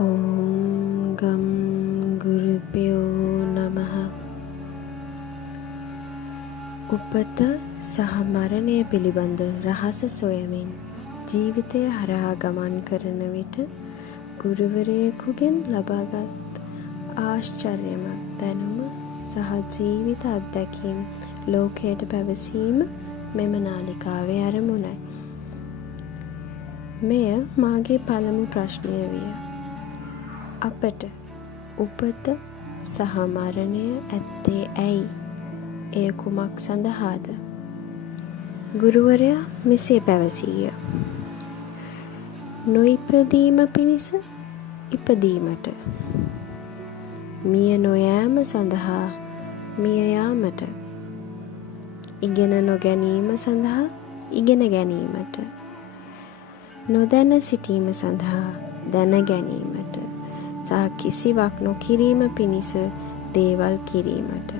ඕම් ගම් ගුරුපියෝ නමහ. උපත සහ මරණය පිළිබඳ රහස සොයමින් ජීවිතය හරහා ගමන් කරන විට ගුරුවරයෙකුගෙන් ලබාගත් ආශ්චර්යමත් දැනුම සහ ජීවිත අත්දැකීම් ලෝකයට පැවසීම මෙම නාලිකාවේ අරමුණයි. මෙය මාගේ පළමු ප්‍රශ්නය විය. අපට උපත සහ මරණය ඇත්තේ ඇයි? එය කුමක් සඳහාද? ගුරුවරයා මෙසේ පැවසීය. නොඉපදීම පිණිස ඉපදීමට, මිය නොයෑම සඳහා මිය යාමට, ඉගෙන නොගැනීම සඳහා ඉගෙන ගැනීමට, නොදැන සිටීම සඳහා දැන ගැනීමට, සහ කිසිවක් නොකිරීම පිණිස දේවල් කිරීමට.